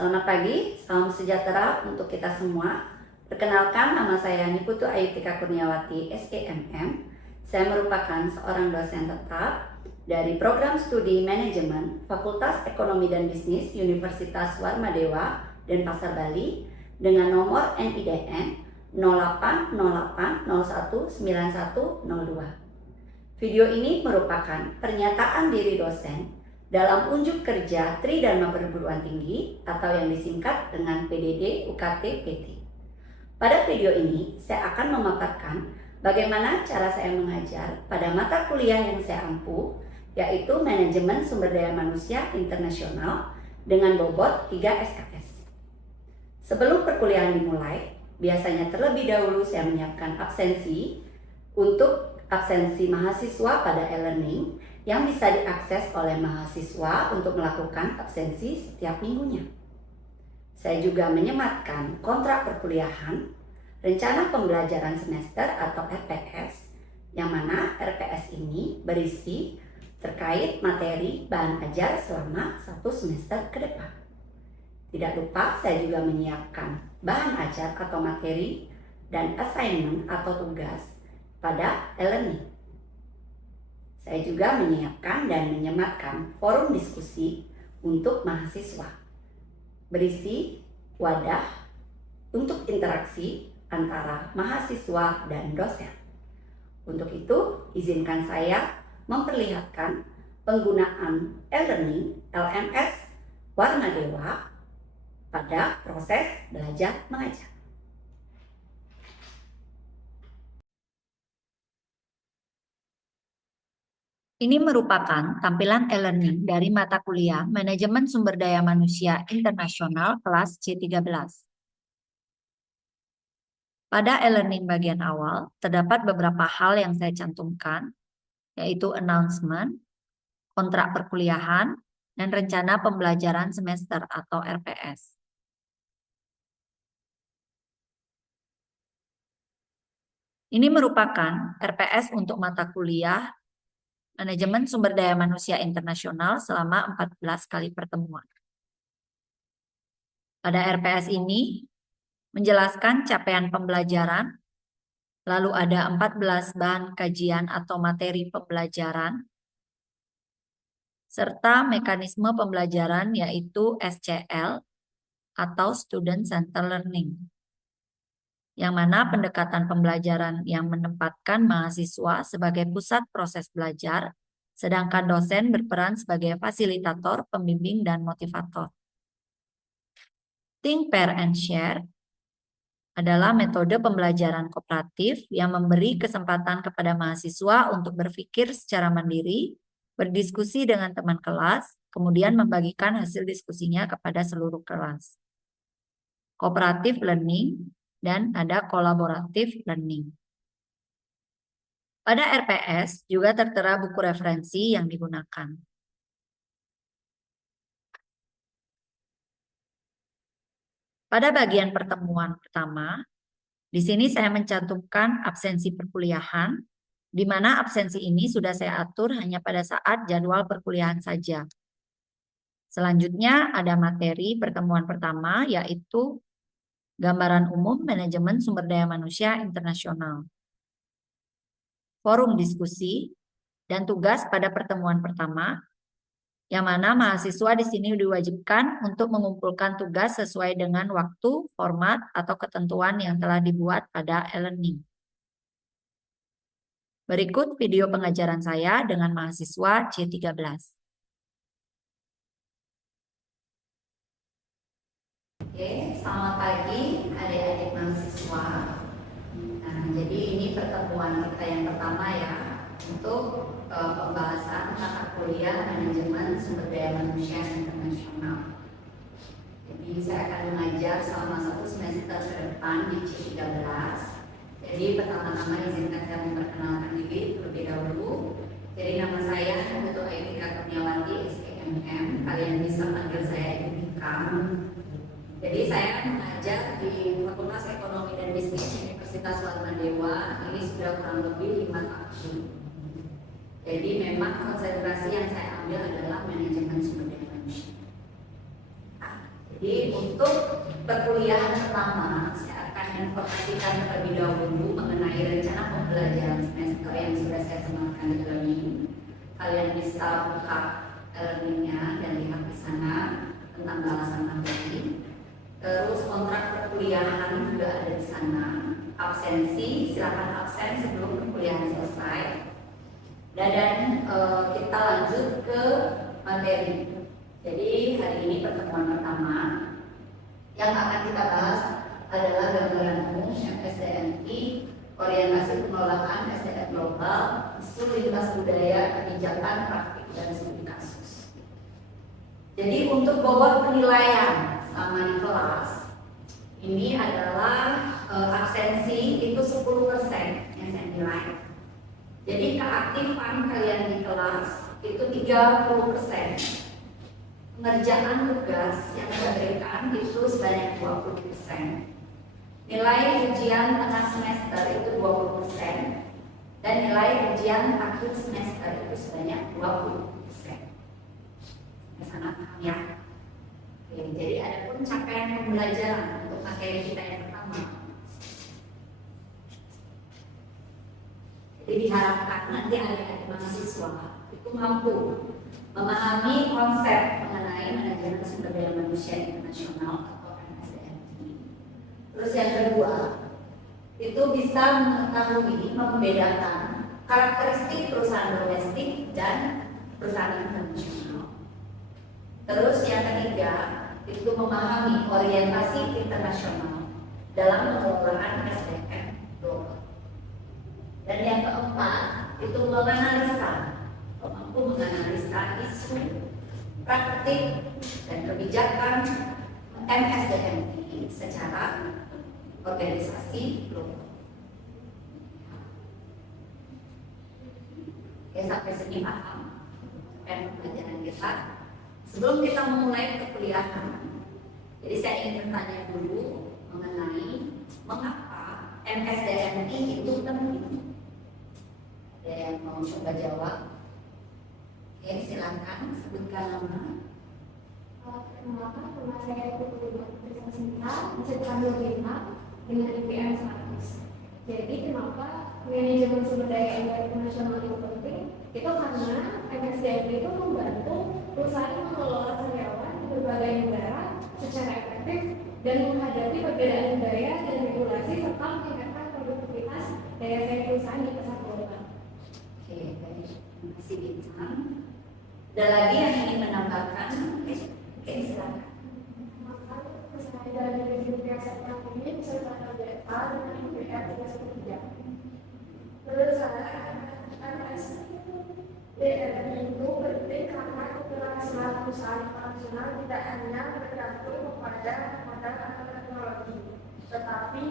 Selamat pagi, salam sejahtera untuk kita semua. Perkenalkan, nama saya Niputu Ayutika Kurniawati, SEMM. Saya merupakan seorang dosen tetap dari Program Studi Manajemen Fakultas Ekonomi dan Bisnis Universitas Warmadewa, Denpasar, Bali, dengan nomor NIDN 0808019102. Video ini merupakan pernyataan diri dosen dalam unjuk kerja Tridharma Perguruan Tinggi atau yang disingkat dengan PDD UKT PT. Pada video ini, saya akan memaparkan bagaimana cara saya mengajar pada mata kuliah yang saya ampuh, yaitu Manajemen Sumber Daya Manusia Internasional dengan bobot 3 SKS. Sebelum perkuliahan dimulai, biasanya terlebih dahulu saya menyiapkan absensi untuk absensi mahasiswa pada e-learning yang bisa diakses oleh mahasiswa untuk melakukan absensi setiap minggunya. Saya juga menyematkan kontrak perkuliahan, rencana pembelajaran semester atau RPS, yang mana RPS ini berisi terkait materi bahan ajar selama 1 semester ke depan. Tidak lupa saya juga menyiapkan bahan ajar atau materi dan assignment atau tugas pada e-learning. Saya juga menyiapkan dan menyematkan forum diskusi untuk mahasiswa, berisi wadah untuk interaksi antara mahasiswa dan dosen. Untuk itu, izinkan saya memperlihatkan penggunaan e-learning LMS Warmadewa pada proses belajar mengajar. Ini merupakan tampilan e-learning dari mata kuliah Manajemen Sumber Daya Manusia Internasional kelas C13. Pada e-learning bagian awal, terdapat beberapa hal yang saya cantumkan, yaitu announcement, kontrak perkuliahan, dan rencana pembelajaran semester atau RPS. Ini merupakan RPS untuk mata kuliah Manajemen Sumber Daya Manusia Internasional selama 14 kali pertemuan. Pada RPS ini menjelaskan capaian pembelajaran, lalu ada 14 bahan kajian atau materi pembelajaran, serta mekanisme pembelajaran yaitu SCL atau Student Centered Learning, yang mana pendekatan pembelajaran yang menempatkan mahasiswa sebagai pusat proses belajar, sedangkan dosen berperan sebagai fasilitator, pembimbing, dan motivator. Think, Pair, and Share adalah metode pembelajaran kooperatif yang memberi kesempatan kepada mahasiswa untuk berpikir secara mandiri, berdiskusi dengan teman kelas, kemudian membagikan hasil diskusinya kepada seluruh kelas. Cooperative learning dan ada collaborative learning. Pada RPS juga tertera buku referensi yang digunakan. Pada bagian pertemuan pertama, di sini saya mencantumkan absensi perkuliahan, di mana absensi ini sudah saya atur hanya pada saat jadwal perkuliahan saja. Selanjutnya ada materi pertemuan pertama, yaitu gambaran umum Manajemen Sumber Daya Manusia Internasional, forum diskusi, dan tugas pada pertemuan pertama, yang mana mahasiswa di sini diwajibkan untuk mengumpulkan tugas sesuai dengan waktu, format, atau ketentuan yang telah dibuat pada e-learning. Berikut video pengajaran saya dengan mahasiswa C13. Oke, selamat pagi adik-adik mahasiswa. Nah, jadi ini pertemuan kita yang pertama ya, untuk pembahasan mata kuliah Manajemen Sumber Daya Manusia Internasional. Jadi saya akan mengajar selama 1 semester ke depan di C13. Jadi pertama-tama izinkan saya memperkenalkan diri terlebih dahulu. Jadi nama saya Niputu Ayutika Kurniawati, SEMM. Kalian bisa panggil saya Ayutika. Jadi saya mengajar di Fakultas Ekonomi dan Bisnis Universitas Warmadewa. Ini sudah kurang lebih 5 tahun. Jadi memang konsentrasi yang saya ambil adalah manajemen sumber daya manusia. Jadi untuk perkuliahan pertama, saya akan informasikan terlebih dahulu mengenai rencana pembelajaran semester yang sudah saya sematkan di learning. Kalian bisa buka learningnya dan lihat di sana tentang balasan materi. Terus kontrak perkuliahan juga ada di sana. Absensi, silakan absen sebelum perkuliahan selesai. Dan kita lanjut ke materi. Jadi hari ini pertemuan pertama yang akan kita bahas adalah gambaran umum SDMI, orientasi pengelolaan SDM global, isu lintas budaya, kebijakan, praktik, dan studi kasus. Jadi untuk bobot penilaian selama di kelas ini adalah absensi itu 10% yang saya nilai. Jadi keaktifan kalian di kelas itu 30%. Pengerjaan tugas yang saya berikan itu sebanyak 20%. Nilai ujian tengah semester itu 20%. Dan nilai ujian akhir semester itu sebanyak 20%. Sangat paham ya. Oke, jadi ada pun capaian pembelajaran untuk materi kita yang pertama. Jadi diharapkan nanti adik-adik mahasiswa itu mampu memahami konsep mengenai manajemen sumber daya manusia internasional atau MSDMI. Terus yang kedua, itu bisa mengetahui membedakan karakteristik perusahaan domestik dan perusahaan internasional. Terus yang ketiga, itu memahami orientasi internasional dalam pengelolaan SDM global. Dan yang keempat, itu mampu menganalisa isu, praktik, dan kebijakan MSDMI secara organisasi global. Oke, sampai sini paham dan pembelajaran kita. Sebelum kita memulai perkuliahan, jadi saya ingin bertanya dulu mengenai mengapa MSDMI itu penting. Ada yang mau coba jawab? Oke, silakan sebutkan nama. Perkenalkan, nama saya Putri Sinta, bisa dipanggil Rina dengan IPM 100. Jadi kenapa manajemen sumber daya internasional itu penting? Itu karena MSDMI itu membantu perusahaan mengelola karyawan di berbagai negara secara efektif dan menghadapi perbedaan budaya dan regulasi serta meningkatkan produktivitas daya saing perusahaan di pasar global. Oke, baik. Terima kasih Bintang. Ada lagi yang ingin menambahkan? Oke, silakan. Maka misalnya dalam review biasa yang ini bisa ditambah data dengan IPR 313. Menurut saya MSDMI itu penting karena keberhasilan perusahaan internasional tidak hanya bergantung kepada modal atau teknologi, tetapi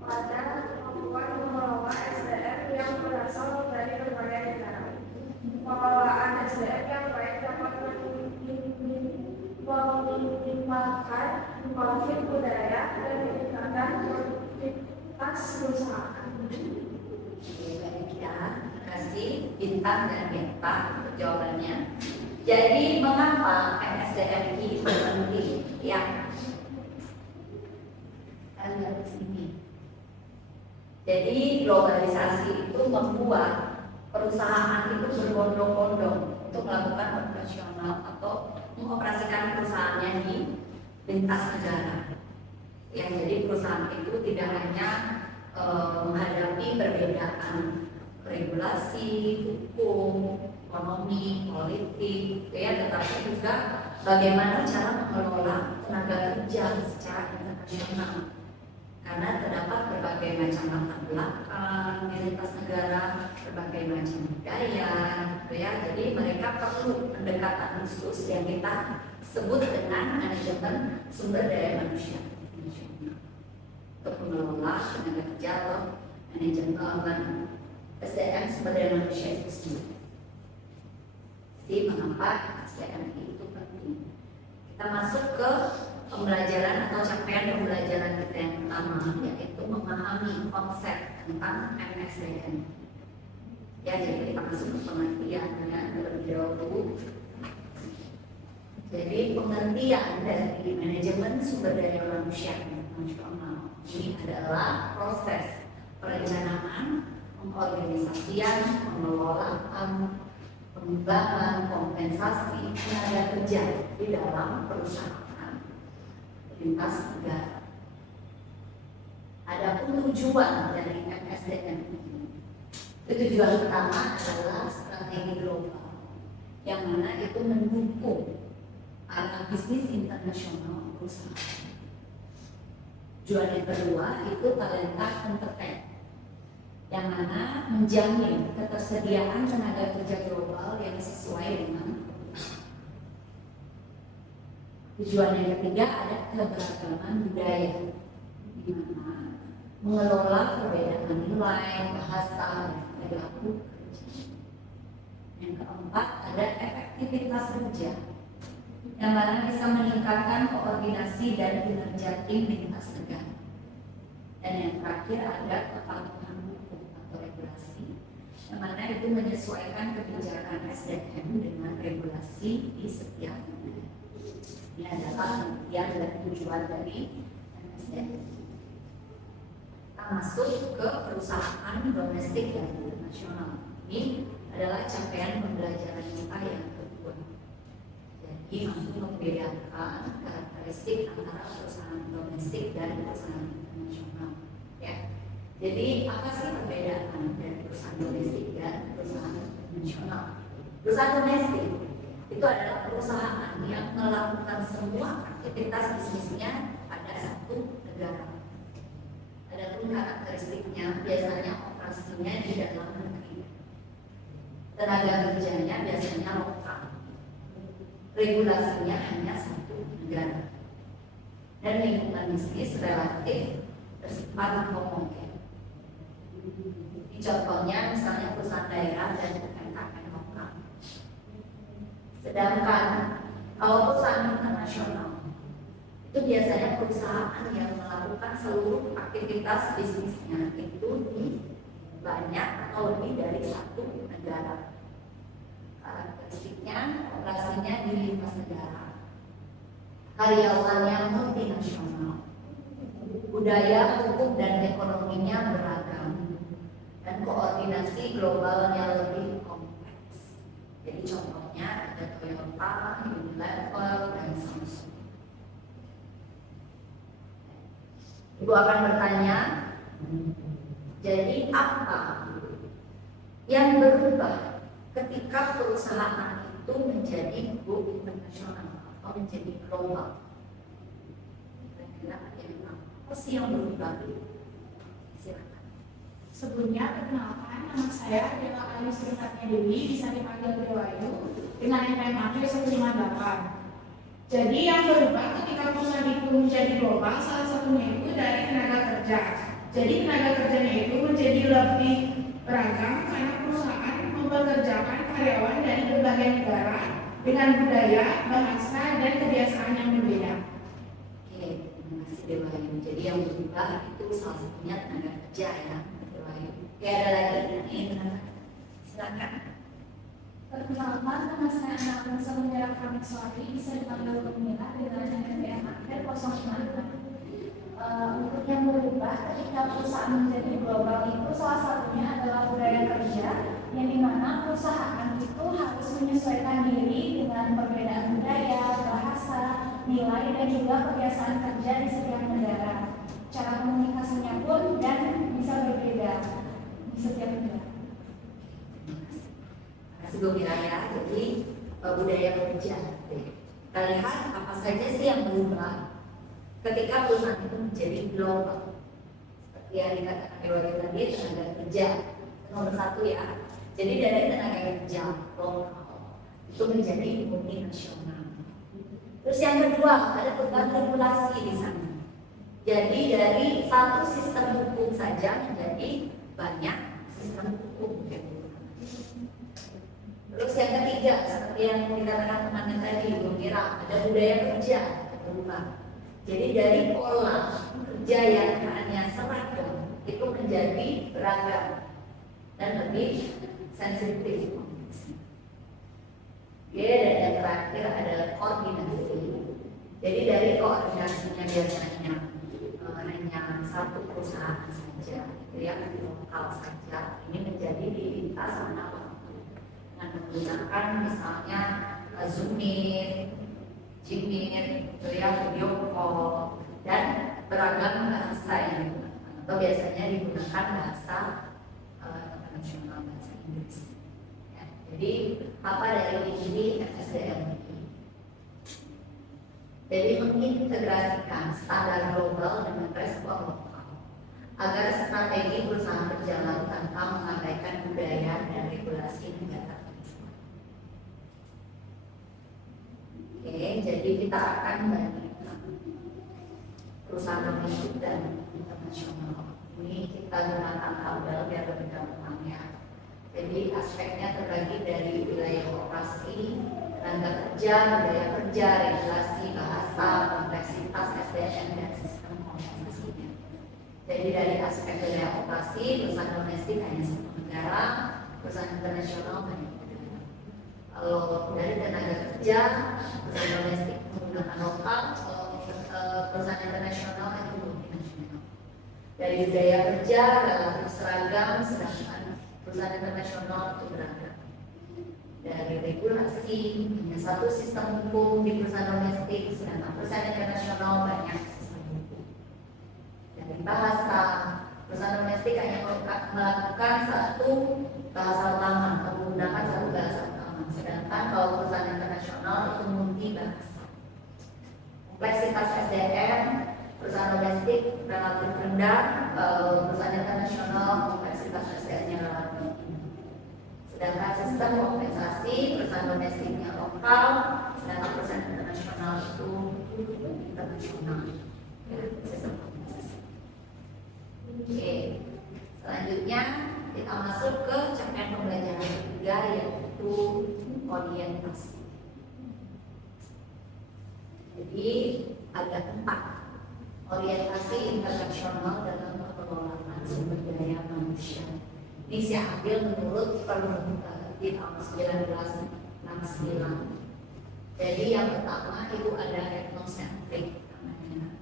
pada kemampuan mengelola SDM yang berasal dari berbagai negara. Pengelolaan SDM yang baik dapat menimbulkan konflik budaya dan meningkatkan produktivitas perusahaan. Oke, baik ya. Terima kasih Bintang dan Beta untuk jawabannya. Jadi mengapa MSDMI itu penting? Ya, kita lihat di sini. Jadi globalisasi itu membuat perusahaan itu berbondong-bondong untuk melakukan operasional atau mengoperasikan perusahaannya di lintas negara. Ya, jadi perusahaan itu tidak hanya menghadapi perbedaan regulasi, hukum, ekonomi, politik, ya, tetapi juga bagaimana cara mengelola tenaga kerja secara internasional. Karena terdapat berbagai macam latar belakang di lintas negara, berbagai macam budaya, ya. Jadi mereka perlu pendekatan khusus yang kita sebut dengan manajemen sumber daya manusia untuk mengelola tenaga kerja atau manajemen SDM sumber daya manusia itu sendiri. Jadi mengapa SDM itu penting? Kita masuk ke pembelajaran atau capaian pembelajaran kita yang pertama, yaitu memahami konsep tentang MSDM. Ya, jadi kita masuk ke pengertiannya terlebih dahulu. Jadi pengertian dari manajemen sumber daya manusia internasional ini adalah proses perencanaan, pengorganisasian, pengelolaan, pengembangan, kompensasi tenaga kerja di dalam perusahaan lintas negara. Adapun tujuan dari MSDM ini, tujuan pertama adalah strategi global, yang mana itu mendukung arah bisnis internasional perusahaan. Tujuan yang kedua itu talenta kompeten, yang mana menjamin ketersediaan tenaga kerja global yang sesuai dengan kebutuhan. Tujuan yang ketiga ada keberagaman budaya, di mana mengelola perbedaan nilai, bahasa, dan perilaku kerja. Yang keempat ada efektivitas kerja, yang mana bisa meningkatkan koordinasi dan kinerja tim lintas negara. Dan yang terakhir ada kepatuhan hukum atau regulasi, yang mana itu menyesuaikan kebijakan SDM dengan regulasi di setiap negara. Ini adalah pengertian dan tujuan dari SDM. Kita masuk ke perusahaan domestik dan internasional. Ini adalah capaian pembelajaran kita yang kedua. Jadi mampu membedakan karakteristik antara perusahaan domestik dan perusahaan internasional. Ya. Jadi apa sih perbedaan dari perusahaan domestik dan perusahaan internasional? Perusahaan domestik itu adalah perusahaan yang melakukan semua aktivitas bisnisnya pada satu negara. Adapun karakteristiknya biasanya operasinya di dalam negeri. Tenaga kerjanya biasanya lokal. Regulasinya hanya satu negara. Dan lingkungan bisnis relatif bersifat homogen. Contohnya misalnya perusahaan daerah dan UMKM lokal. Sedangkan kalau perusahaan internasional itu biasanya perusahaan yang melakukan seluruh aktivitas bisnisnya itu di banyak atau lebih dari satu negara. Karakteristiknya operasinya di lintas negara, karyawannya multinasional, budaya, hukum, dan ekonominya beragam, dan koordinasi globalnya lebih kompleks. Jadi contohnya ada Toyota, Unilever, dan Samsung. Ibu akan bertanya, jadi apa yang berubah ketika perusahaan itu menjadi go internasional atau menjadi global? Kira-kira apa sih yang berubah? Silakan. Sebelumnya perkenalkan, nama saya adalah Ayu Srikatnya Dewi, bisa dipanggil Dewayu, dengan NPM 158. Jadi yang berubah ketika perusahaan itu menjadi global, salah satunya itu dari tenaga kerja. Jadi tenaga kerjanya itu menjadi lebih beragam karena perusahaan mempekerjakan karyawan dari berbagai negara dengan budaya, bahasa, dan kebiasaan yang berbeda. Oke, terima kasih Dewayu. Jadi yang berubah itu salah satunya tenaga kerja ya, Dewayu. Oke, ada lagi ini, silakan. Perkenalkan, nama saya Anak Bangsa Menjara Kameswari, bisa dipanggil Lumila dengan NPM akhir 056. Untuk yang berubah ketika perusahaan menjadi global itu salah satunya adalah budaya kerja, yang dimana perusahaan itu harus menyesuaikan diri dengan perbedaan budaya, bahasa, nilai, dan juga kebiasaan kerja di setiap negara. Cara komunikasinya pun dan bisa berbeda di setiap negara. Sebelum ya, jadi budaya kerja. Kita lihat apa saja sih yang berubah ketika perusahaan itu menjadi global. Seperti yang dikatakan Dewayu tadi, tenaga kerja nomor satu ya. Jadi dari tenaga kerja lokal itu menjadi multinasional. Terus yang kedua ada perubahan regulasi di sana. Jadi dari satu sistem hukum saja menjadi banyak sistem hukum. Terus yang ketiga, seperti yang dikatakan temannya tadi, Bu Mira, ada budaya kerja berubah. Jadi dari pola kerja yang hanya seragam itu menjadi beragam dan lebih sensitif. Dan yang terakhir adalah koordinasi. Jadi dari koordinasinya biasanya hanya satu perusahaan saja, yang lokal saja, ini menjadi dilintas mana waktu dengan menggunakan misalnya Zoom Meet, Jimmy, video call, dan beragam bahasa yang digunakan, atau biasanya digunakan bahasa internasional, bahasa Inggris. Ya, jadi apa dari ini SDM? Jadi mengintegrasikan standar global dengan respon lokal agar strategi perusahaan berjalan tanpa mengabaikan budaya dan regulasi negara tujuan. Oke, jadi kita akan bandingkan perusahaan domestik dan internasional. Ini kita gunakan tabel biar lebih gampang ya. Jadi aspeknya terbagi dari wilayah operasi, tenaga kerja, budaya kerja, regulasi, bahasa, kompleksitas SDM, dan sistem organisasinya. Jadi dari aspek wilayah operasi, perusahaan domestik hanya satu negara, perusahaan internasional banyak negara. Kalau dari tenaga kerja, perusahaan domestik menggunakan lokal, kalau perusahaan internasional itu multinasional. Dari budaya kerja relatif seragam, sedangkan perusahaan internasional itu beragam. Dari regulasi, hanya satu sistem hukum di perusahaan domestik, sedangkan perusahaan internasional banyak sistem hukum. Dari bahasa, perusahaan domestik hanya melakukan satu bahasa utama, atau menggunakan satu bahasa utama, sedangkan kalau perusahaan internasional itu multi bahasa. Kompleksitas SDM, perusahaan domestik relatif rendah, perusahaan internasional kompleksitas SDM-nya relatif tinggi. Sedangkan sistem kompensasi, perusahaan domestiknya lokal, sedangkan perusahaan internasional itu internasional. Ya, sistem kompensasi. Oke, selanjutnya kita masuk ke capaian pembelajaran ketiga, yaitu orientasi. Jadi ada 4 orientasi internasional dalam pengelolaan sumber daya manusia. Ini saya ambil menurut Permen di tahun 1969. Jadi yang pertama itu ada etnosentrik namanya.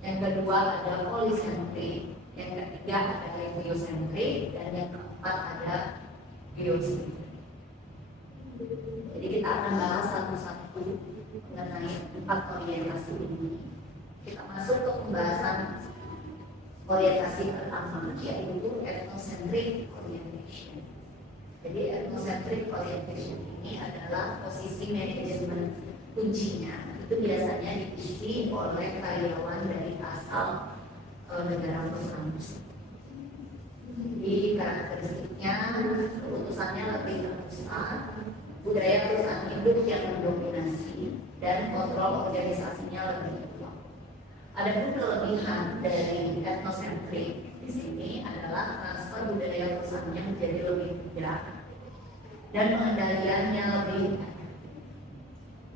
Yang kedua ada polisentrik. Yang ketiga ada geosentrik, dan yang keempat ada geosentrik. Jadi kita akan bahas satu-satu mengenai 4 orientasi ini. Kita masuk ke pembahasan orientasi pertama, yaitu ethnocentric orientation. Jadi ethnocentric orientation ini adalah posisi manajemen kuncinya. Itu biasanya diisi oleh karyawan dari asal negara perusahaan. Jadi karakteristiknya, keputusannya lebih terpusat, budaya perusahaan induk yang mendominasi, dan kontrol organisasinya lebih kuat. Adapun kelebihan dari etnosentrik di sini adalah transfer budaya perusahaannya menjadi lebih mudah dan pengendaliannya lebih efektif.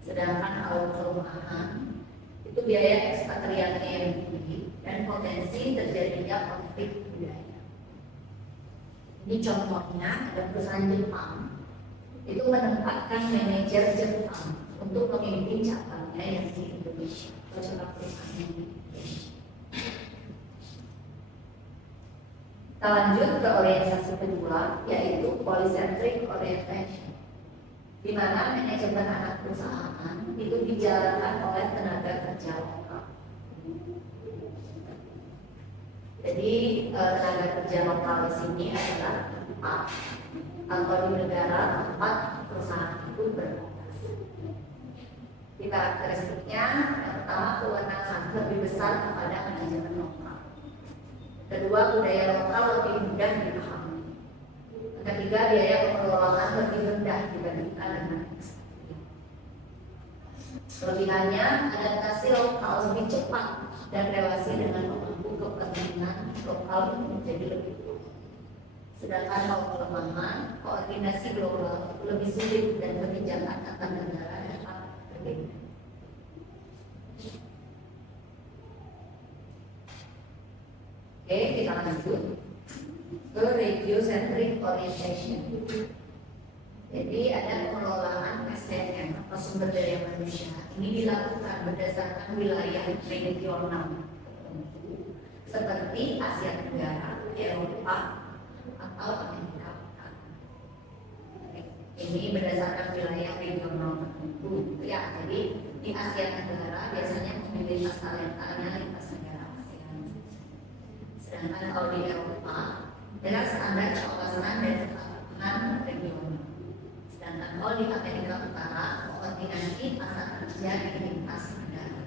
Sedangkan kalau kelemahan itu biaya ekspatriatnya yang tinggi dan potensi terjadinya konflik budaya. Ini contohnya ada perusahaan Jepang itu menempatkan manajer Jepang untuk memimpin cabangnya yang di Indonesia. Kita lanjut ke orientasi kedua, yaitu polycentric orientation, di mana manajemen anak perusahaan itu dijalankan oleh tenaga kerja lokal. Jadi tenaga kerja lokal di sini adalah tempat atau di negara tempat perusahaan itu berlokasi. Di karakteristiknya, yang pertama kewenangan lebih besar kepada manajemen lokal. Kedua, budaya lokal lebih mudah dipahami. Ketiga, biaya pengelolaan lebih rendah dibandingkan dengan ekspor. Kelebihannya, adaptasi lokal lebih cepat dan relasi dengan pemangku kepentingan lokal menjadi lebih kuat. Sedangkan kalau kelemahan, koordinasi global lebih sulit dan kebijakan antar negara dapat berbeda. Oke, kita lanjut ke regiocentric orientation. Jadi ada pengelolaan SDM atau sumber daya manusia ini dilakukan berdasarkan wilayah regional seperti Asia Tenggara, Eropa, atau Amerika Utara. Ini berdasarkan wilayah regional tertentu ya. Jadi di Asia Tenggara biasanya mobilitas talentanya lintas negara ASEAN. Sedangkan kalau di Eropa adalah standar kawasan dan kebutuhan regional. Sedangkan kalau di Amerika Utara koordinasi pasar kerja di lintas negara.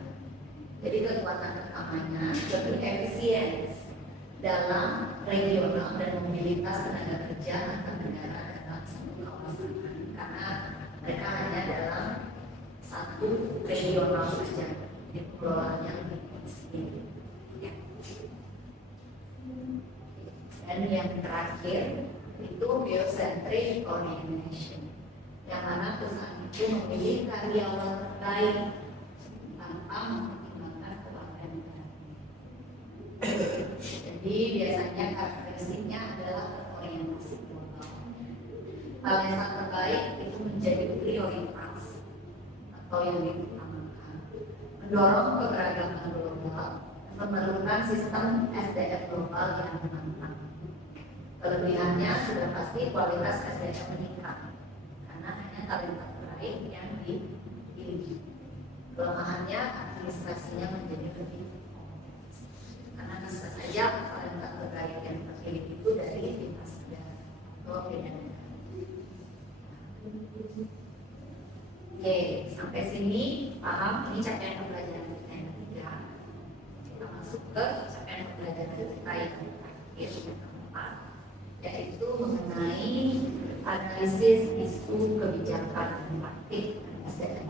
Jadi kekuatan utamanya lebih efisien dalam regional dan mobilitas tenaga kerja antar negara dalam satu kawasan karena mereka hanya dalam satu regional saja, di pengelolaannya lebih sedikit. Ya. Dan yang terakhir itu biocentric organization, yang mana perusahaan itu memilih karyawan terbaik tanpa mempertimbangkan keluarga negara. Jadi biasanya karakteristiknya adalah orientasi global. Talenta terbaik itu menjadi prioritas atau yang diutamakan, mendorong keberagaman global, memerlukan sistem SDM global yang matang. Kelebihannya sudah pasti kualitas SDM meningkat karena hanya talenta terbaik yang dipilih. Kelemahannya administrasinya menjadi lebih kompleks karena bisa saja talenta terbaik yang terpilih itu dari lintas negara atau beda negara. Oke, sampai sini paham? Ini capaian pembelajaran kita yang ketiga. Kita masuk ke capaian pembelajaran kita yang terakhir, yang keempat, yaitu mengenai analisis isu kebijakan praktik SDM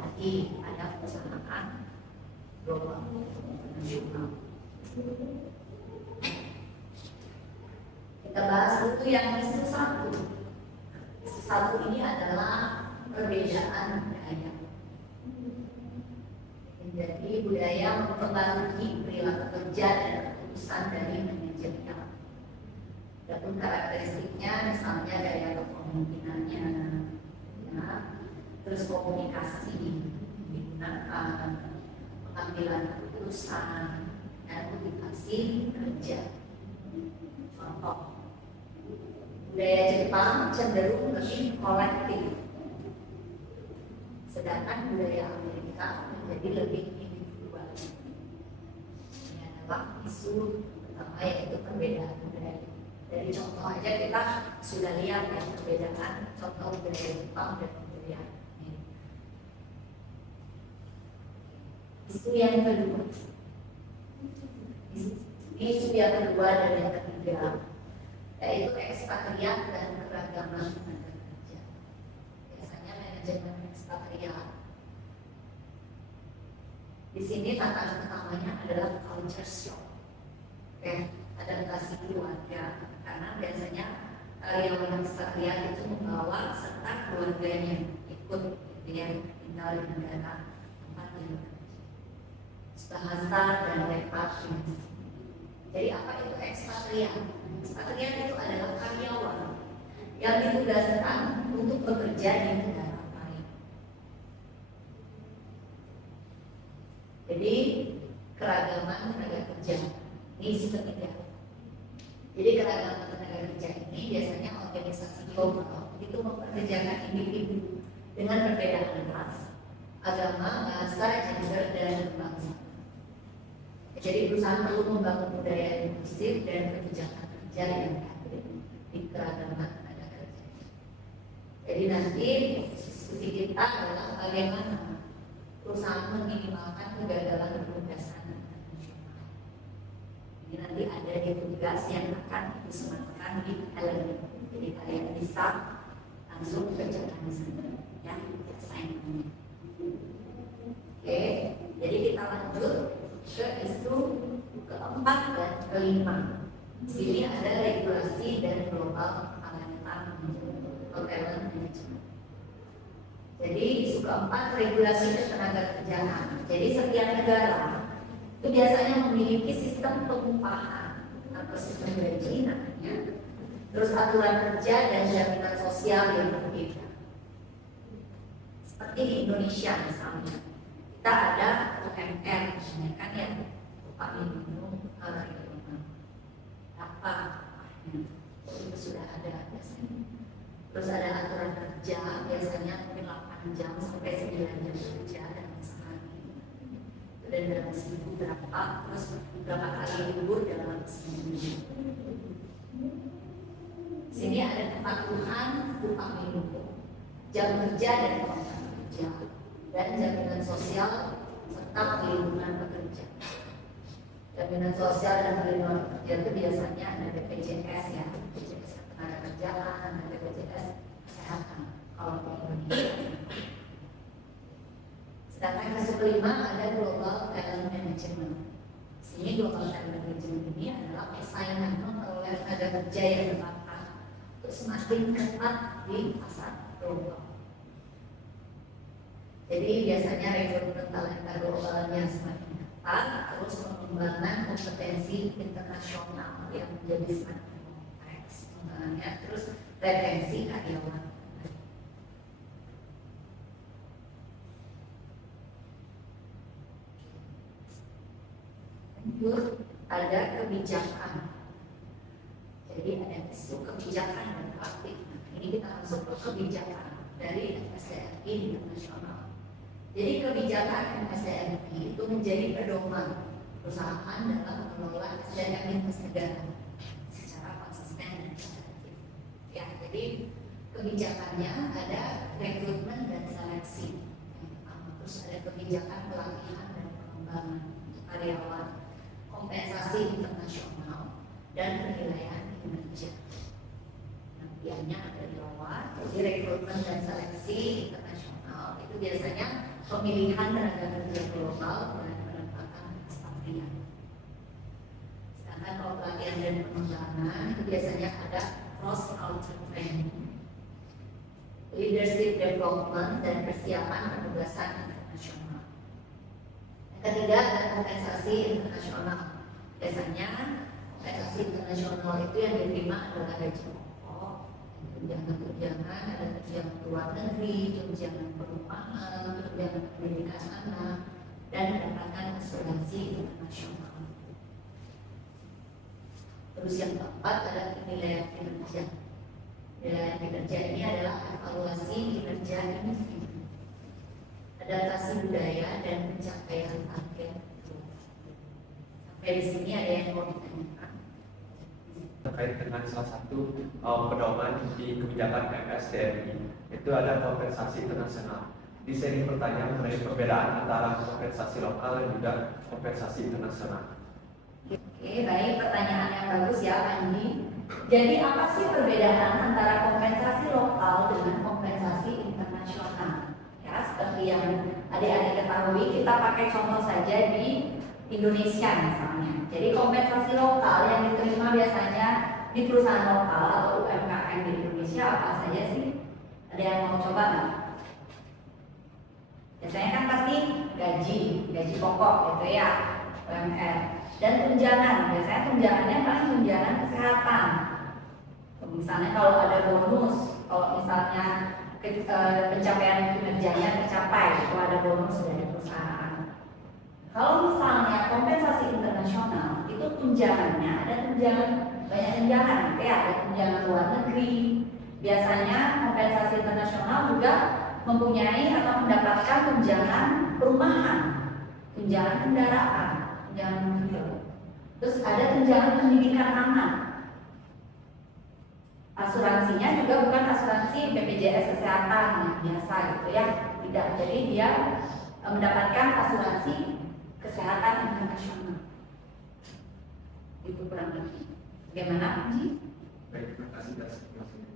pada perusahaan global nasional. Kita bahas dulu yang isu satu. Isu satu ini adalah perbedaan budaya. Jadi budaya mempengaruhi perilaku kerja dan keputusan dari manajernya. Adapun karakteristiknya misalnya gaya kepemimpinannya, ya, terus komunikasi digunakan, pengambilan keputusan, dan motivasi kerja. Contoh, budaya Jepang cenderung lebih kolektif, sedangkan budaya Amerika menjadi lebih individual. Ini adalah isu pertama, yaitu perbedaan budaya. Dari contoh aja kita sudah lihat ya perbedaan contoh budaya Jepang dan budaya Amerika. Isu yang kedua, isu yang kedua dan yang ketiga, yaitu ekspatriat dan keragaman tenaga kerja. Biasanya manajemen ekspatriat. Di sini tantangan utamanya adalah culture shock, adaptasi keluarga, karena biasanya karyawan ekspatriat itu membawa serta keluarganya ikut gitu ya, tinggal di negara tempat yang bekerja. Bahasa dan repatriasi. Jadi apa itu ekspatriat? Ekspatriat itu adalah karyawan yang ditugaskan untuk bekerja di negara lain. Jadi keragaman tenaga kerja ini isu ketiga. Jadi keragaman tenaga kerja ini biasanya organisasi global itu mempekerjakan individu dengan perbedaan ras, agama, bahasa, gender, dan bangsa. Jadi perusahaan perlu membangun budaya inklusif dan kebijakan kerja yang adil di keragaman tenaga kerja. Jadi nanti diskusi kita adalah bagaimana perusahaan meminimalkan kegagalan penugasan internasional. Ini nanti ada di tugas yang akan disematkan di elemen. Jadi kalian bisa langsung kerjakan di sana, ya, assignment. Oke, jadi kita lanjut ke isu keempat dan kelima. Di sini ada regulasi dan global talent management. Jadi isu keempat, regulasi ketenaga kerjaan. Jadi setiap negara itu biasanya memiliki sistem pengupahan atau sistem gaji namanya. Terus aturan kerja dan jaminan sosial yang berbeda. Seperti seperti di Indonesia misalnya, kita ada UMR, kan ya, upah minimum apa itu sudah ada biasanya. Terus ada aturan kerja, biasanya mungkin 8 jam sampai 9 jam kerja dalam sehari. Dan dalam seminggu berapa, terus berapa kali libur dalam seminggu. Sini ada kepatuhan upah minimum, jam kerja dan kontrak kerja, dan jaminan sosial serta perlindungan pekerja. Jaminan sosial dan perlindungan pekerja itu biasanya ada BPJS ya, BPJS Ketenagakerjaan, ada BPJS Kesehatan kalau di Indonesia. Sedangkan kasus kelima ada Global Talent Management. Sini Global Talent Management ini adalah persaingan memperoleh tenaga kerja yang berbakat untuk semakin ketat di pasar global. Jadi biasanya rekrutmen talenta globalnya semakin ketat, terus pengembangan kompetensi internasional yang menjadi semakin kompleks, pengembangannya terus retensi karyawan. Lanjut, ada kebijakan. Jadi ada isu kebijakan dan praktik. Ini kita masuk ke kebijakan dari MSCRI internasional. Jadi kebijakan MSCRI itu menjadi pedoman perusahaan dalam mengelola SDM lintas negara secara konsisten dan efektif. Ya, jadi kebijakannya ada rekrutmen dan seleksi. Terus ada kebijakan pelatihan dan pengembangan karyawan, kompensasi internasional, dan penilaian kinerja. Nantiannya ada di bawah. Jadi rekrutmen dan seleksi internasional itu biasanya pemilihan tenaga kerja global dan penempatan ekspatriat. Sedangkan kalau pelatihan dan pengembangan itu biasanya ada cross culture training, leadership development, dan persiapan penugasan internasional. Yang ketiga ada kompensasi internasional. Biasanya kompensasi internasional itu yang diterima adalah gaji pokok, tunjangan-tunjangan, ada tunjangan luar negeri, tunjangan perumahan, tunjangan pendidikan anak, dan mendapatkan asuransi internasional. Terus yang keempat ada penilaian kinerja. Penilaian kinerja ini adalah evaluasi kinerja individu, adaptasi budaya, dan pencapaian target. Sampai di sini ada yang mau ditanyakan? Terkait dengan salah satu pedoman di kebijakan MSCRI itu ada kompensasi internasional. Di sini pertanyaan mengenai perbedaan antara kompensasi lokal dan juga kompensasi internasional. Oke, baik, pertanyaan yang bagus ya, Andi. Jadi apa sih perbedaan antara kompensasi lokal dengan kompensasi internasional? Ya, seperti yang adik-adik ketahui, kita pakai contoh saja di Indonesia misalnya. Jadi kompensasi lokal yang diterima biasanya di perusahaan lokal atau UMKM di Indonesia apa saja sih? Ada yang mau coba nggak? Biasanya kan pasti gaji pokok gitu ya, UMR. Dan tunjangan, biasanya tunjangannya paling tunjangan kesehatan. Misalnya kalau ada bonus, kalau misalnya pencapaian kinerjanya tercapai, kalau ada bonus dari perusahaan. Kalau misalnya kompensasi internasional, itu tunjangannya ada tunjangan, banyak tunjangan, ya ada tunjangan luar negeri. Biasanya kompensasi internasional juga mempunyai atau mendapatkan tunjangan perumahan, tunjangan kendaraan, tunjangan mobil. Terus ada tunjangan pendidikan anak. Asuransinya juga bukan asuransi BPJS Kesehatan yang biasa gitu ya, tidak. Jadi dia mendapatkan asuransi kesehatan internasional. Itu kurang lebih. Bagaimana, Anji? Baik, terima kasih atas informasinya.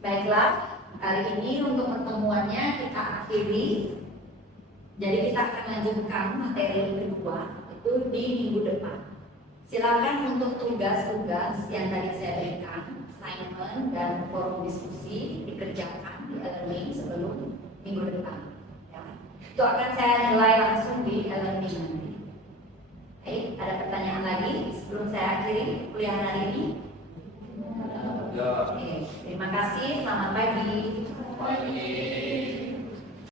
Baiklah, hari ini untuk pertemuannya kita akhiri. Jadi kita akan lanjutkan materi kedua itu di minggu depan. Silakan untuk tugas-tugas yang tadi saya berikan, assignment dan forum diskusi dikerjakan di e-learning sebelum minggu depan. Ya. Itu akan saya nilai langsung di e-learning nanti. Baik, ada pertanyaan lagi sebelum saya akhiri kuliah hari ini? Ya. Oke, terima kasih. Selamat pagi. Pagi.